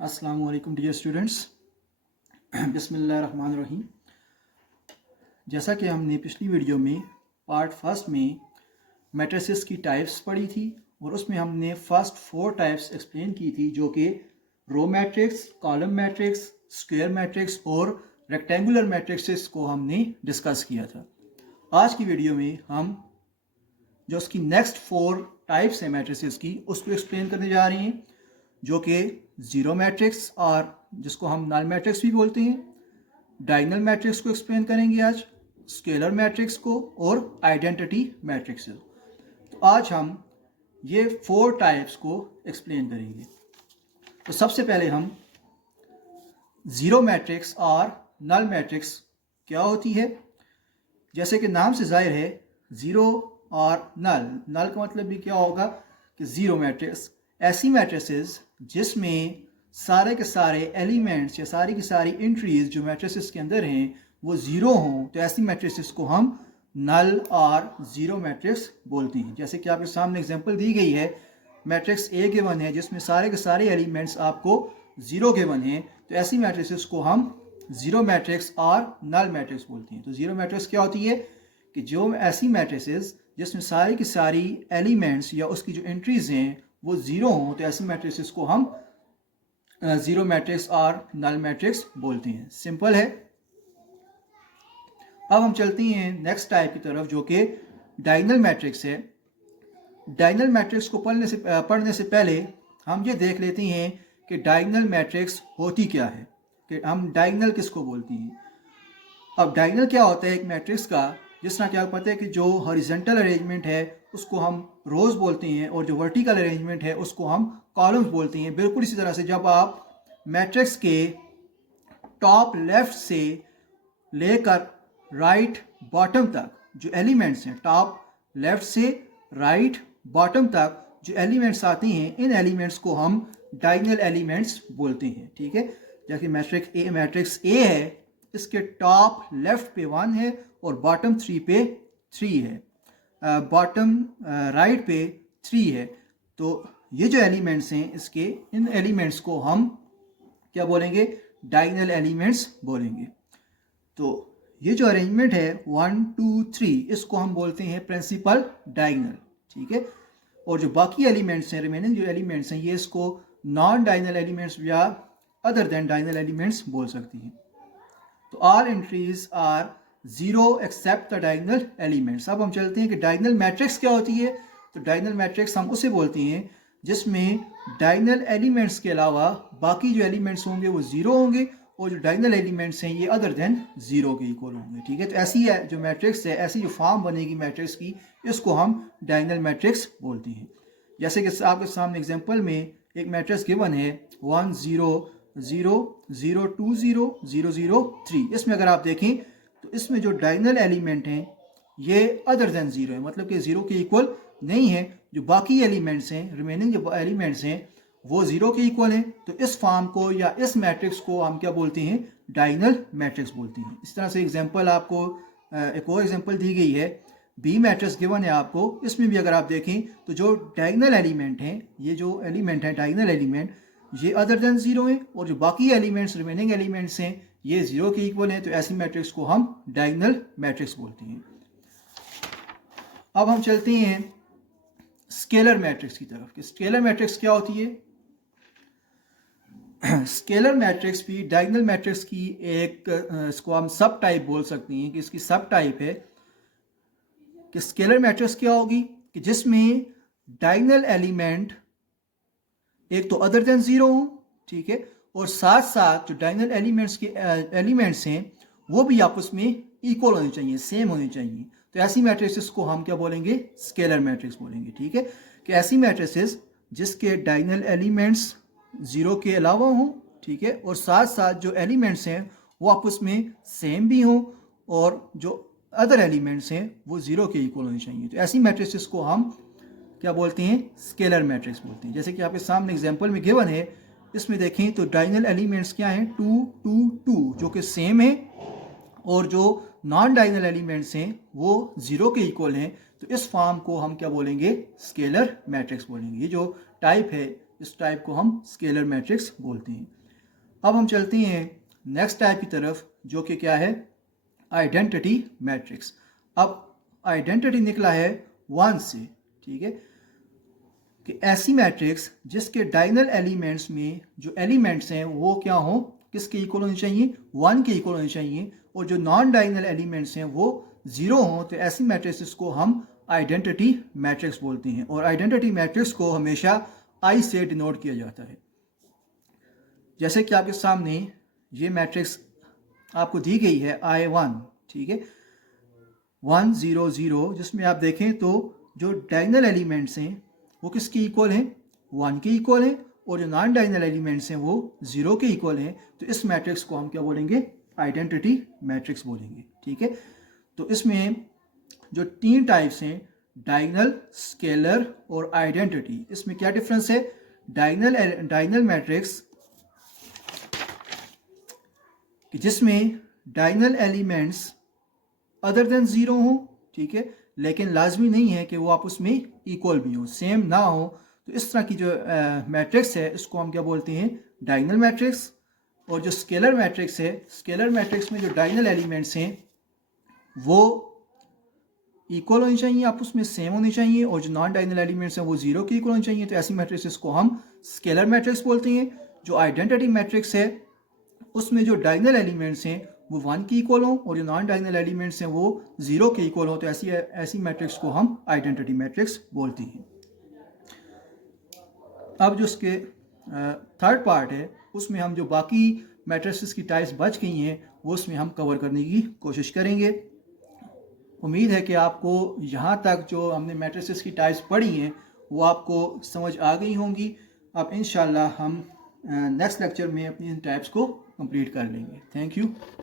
अस्सलाम वालेकुम dear students. बिस्मिल्लाहिर्रहमानिर्रहीम। जैसा कि हमने पिछली वीडियो में पार्ट फर्स्ट में मैट्रिसेस की टाइप्स पढ़ी थी और उसमें हमने फर्स्ट 4 टाइप्स एक्सप्लेन की थी, जो कि row matrix, column matrix, square matrix और रेक्टेंगुलर मैट्रिक्स को हमने डिस्कस किया था। आज की वीडियो में हम जो उसकी नेक्स्ट 4 टाइप्स हैं मैट्रिसेस की, उसको एक्सप्लेन करने जा रहे हैं, जो कि ज़ीरो मैट्रिक्स और जिसको हम नल मैट्रिक्स भी बोलते हैं, डायगोनल मैट्रिक्स को एक्सप्लेन करेंगे आज, स्केलर मैट्रिक्स को और आइडेंटिटी मैट्रिक्स। तो आज हम ये 4 टाइप्स को एक्सप्लेन करेंगे। तो सबसे पहले हम ज़ीरो मैट्रिक्स और नल मैट्रिक्स क्या होती है। जैसे कि नाम से जाहिर है, ज़ीरो और नल का मतलब भी क्या होगा कि ज़ीरो मैट्रिक्स ऐसी मैट्रिसेस जिसमें सारे के सारे एलिमेंट्स या सारी की सारी एंट्रीज जो मैट्रिसेस के अंदर हैं वो ज़ीरो हों, तो ऐसी मैट्रिसेस को हम नल और ज़ीरो मैट्रिक्स बोलते हैं। जैसे कि आपके सामने एग्जांपल दी गई है, मैट्रिक्स ए गिवन है जिसमें सारे के सारे एलिमेंट्स आपको ज़ीरो गिवन हैं, तो ऐसी मैट्रिसेस को हम ज़ीरो मैट्रिक्स और नल मैट्रिक्स बोलते हैं। तो ज़ीरो मैट्रिक्स क्या होती है कि जो ऐसी मैट्रिसेस जिसमें सारी की सारी एलिमेंट्स या उसकी जो एंट्रीज हैं वो ज़ीरो हों, तो ऐसी मैट्रिसेस को हम ज़ीरो मैट्रिक्स और नल मैट्रिक्स बोलते हैं। सिंपल है। अब हम चलते हैं नेक्स्ट टाइप की तरफ, जो कि डायगोनल मैट्रिक्स है। डायगोनल मैट्रिक्स को पढ़ने से पहले हम ये देख लेते हैं कि डायगोनल मैट्रिक्स होती क्या है, कि हम डायगोनल किसको बोलते हैं। अब डायगोनल क्या होता है एक मैट्रिक्स का, जिस तरह क्या पता है कि जो हॉरिजॉन्टल अरेंजमेंट है उसको हम रोज बोलते हैं और जो वर्टिकल अरेंजमेंट है उसको हम कॉलम्स बोलते हैं। बिल्कुल इसी तरह से जब आप मैट्रिक्स के टॉप लेफ्ट से लेकर राइट बॉटम तक जो एलिमेंट्स हैं, टॉप लेफ्ट से राइट बॉटम तक जो एलिमेंट्स आते हैं, इन एलिमेंट्स को हम डायगोनल एलिमेंट्स बोलते हैं। ठीक है, जैसे मैट्रिक्स ए है, इसके टॉप लेफ्ट पे 1 है और बॉटम 3 पे 3 है, बॉटम राइट पे 3 है। तो ये जो एलिमेंट्स हैं इसके, इन एलिमेंट्स को हम क्या बोलेंगे, डायगोनल एलिमेंट्स बोलेंगे। तो ये जो अरेंजमेंट है 1 2 3, इसको हम बोलते हैं प्रिंसिपल डायगोनल। ठीक है, और जो बाकी एलिमेंट्स हैं, रिमेनिंग जो एलिमेंट्स हैं, ये इसको नॉन डायगोनल एलिमेंट्स या अदर देन डायगोनल एलिमेंट्स बोल सकती हैं। तो all entries are zero except the diagonal elements. अब हम चलते हैं कि डायगोनल मैट्रिक्स क्या होती है। तो डायगोनल मैट्रिक्स हम उसे बोलते हैं जिसमें डायगोनल एलिमेंट्स के अलावा बाकी जो एलिमेंट्स होंगे वो ज़ीरो होंगे और जो डायगोनल एलिमेंट्स हैं ये अदर देन ज़ीरो के इक्वल होंगे। ठीक है, तो ऐसी है जो मैट्रिक्स है, ऐसी जो फॉर्म बनेगी मैट्रिक्स की, इसको हम डायगोनल मैट्रिक्स बोलते हैं। जैसे कि आपके सामने एग्जाम्पल में एक मैट्रिक्स गिवन है 1 0 0 0 2 0 0 0 3। इसमें अगर आप देखें तो इसमें जो डायगोनल एलिमेंट हैं ये अदर देन ज़ीरो है, मतलब कि ज़ीरो के इक्वल नहीं है। जो बाकी एलिमेंट्स हैं, रिमेनिंग जो एलिमेंट्स हैं वो ज़ीरो के इक्वल हैं। तो इस फॉर्म को या इस मैट्रिक्स को हम क्या बोलते हैं, डायगोनल मैट्रिक्स बोलते हैं। इस तरह से एग्जांपल आपको एक और एग्जांपल दी गई है, बी मैट्रिक्स गिवन है आपको। इसमें भी अगर आप देखें तो जो डायगोनल एलिमेंट हैं, ये जो एलिमेंट है डायगोनल एलिमेंट, ये अदर देन ज़ीरो है और जो बाकी एलिमेंट्स, रिमेनिंग एलिमेंट्स हैं, ये ज़ीरो के इक्वल हैं। तो ऐसी मैट्रिक्स को हम डायगोनल मैट्रिक्स बोलते हैं। अब हम चलते हैं स्केलर मैट्रिक्स की तरफ कि स्केलर मैट्रिक्स क्या होती है। स्केलर मैट्रिक्स भी डायगोनल मैट्रिक्स की एक इसको हम सब टाइप बोल सकते हैं कि इसकी सब टाइप है कि स्केलर मैट्रिक्स क्या होगी कि जिसमें डायगोनल एलिमेंट एक तो अदर देन ज़ीरो हो, ठीक है, और साथ साथ जो डायगोनल एलिमेंट्स हैं वो भी आपस में इक्वल होने चाहिए, सेम होने चाहिए। तो ऐसी मैट्रिसेस को हम क्या बोलेंगे, स्केलर मैट्रिक्स बोलेंगे। ठीक है, कि ऐसी मैट्रिसेस जिसके डायगोनल एलिमेंट्स ज़ीरो के अलावा हों, ठीक है, और साथ साथ जो एलिमेंट्स हैं वो आपस में सेम भी हों और जो अदर एलिमेंट्स हैं वो ज़ीरो के इक्वल होने चाहिए। तो ऐसी मैट्रिसेस को हम क्या बोलते हैं, स्केलर मैट्रिक्स बोलते हैं। जैसे कि आपके सामने एग्जांपल में गिवन है, इसमें देखें तो डायगोनल एलिमेंट्स क्या हैं, 2 2 2 जो कि सेम है और जो नॉन डायगोनल एलिमेंट्स हैं वो ज़ीरो के इक्वल हैं। तो इस फॉर्म को हम क्या बोलेंगे, स्केलर मैट्रिक्स बोलेंगे। ये जो टाइप है इस टाइप को हम स्केलर मैट्रिक्स बोलते हैं। अब हम चलते हैं नेक्स्ट टाइप की तरफ, जो कि क्या है, आइडेंटिटी मैट्रिक्स। अब आइडेंटिटी निकला है 1 से, ठीक है, कि ऐसी मैट्रिक्स जिसके डायगोनल एलिमेंट्स में जो एलिमेंट्स हैं वो क्या हो, किसके इक्वल होने चाहिए, 1 के इक्वल होने चाहिए, और जो नॉन डायगोनल एलिमेंट्स हैं वो 0 हों, तो ऐसी मैट्रिक्स को हम आइडेंटिटी मैट्रिक्स बोलते हैं। और आइडेंटिटी मैट्रिक्स को हमेशा आई से डिनोट किया जाता है। जैसे कि आपके सामने ये मैट्रिक्स आपको दी गई है I1, ठीक है, 1 0 0, जिसमें आप देखें तो जो डायगोनल एलिमेंट्स हैं वो किसके इक्वल हैं, 1 के इक्वल हैं, और जो नॉन डायगोनल एलिमेंट्स हैं वो 0 के इक्वल हैं। तो इस मैट्रिक्स को हम क्या बोलेंगे, आइडेंटिटी मैट्रिक्स बोलेंगे, ठीक है। तो इसमें जो 3 टाइप्स हैं, डायगोनल, स्केलर और आइडेंटिटी, इसमें क्या डिफरेंस है। डायगोनल मैट्रिक्स कि जिसमें डायगोनल एलिमेंट्स अदर देन 0 हो, ठीक है, लेकिन लाजमी नहीं है कि वो आपस में इक्वल भी हो, सेम ना हो। तो इस तरह की जो मैट्रिक्स है इसको हम क्या बोलते हैं, डायगोनल मैट्रिक्स। और जो स्केलर मैट्रिक्स है, स्केलर मैट्रिक्स में जो डायगोनल एलिमेंट्स हैं वो इक्वल होनी चाहिए, आपस में सेम होनी चाहिए, और जो नॉन डायगोनल एलिमेंट्स हैं वो 0 के इक्वल होनी चाहिए। तो ऐसी मैट्रिक्स को हम स्केलर मैट्रिक्स बोलते हैं। जो आइडेंटिटी मैट्रिक्स है उसमें जो डायगोनल एलिमेंट्स हैं वो 1 के इक्वल हों, और जो नॉन डायगोनल एलिमेंट्स हैं वो 0 के इक्वल हों, तो ऐसी मैट्रिक्स को हम आइडेंटिटी मैट्रिक्स बोलते हैं। अब जो इसके थर्ड पार्ट है उसमें हम जो बाकी मैट्रिक्स की टाइप्स बच गई हैं वो उसमें हम कवर करने की कोशिश करेंगे। उम्मीद है कि आपको यहाँ तक जो हमने मैट्रिक्स की टाइप्स पढ़ी हैं वो आपको समझ आ गई होंगी। अब इंशाल्लाह हम नेक्स्ट लेक्चर में अपनी इन टाइप्स को कंप्लीट कर लेंगे। Thank you.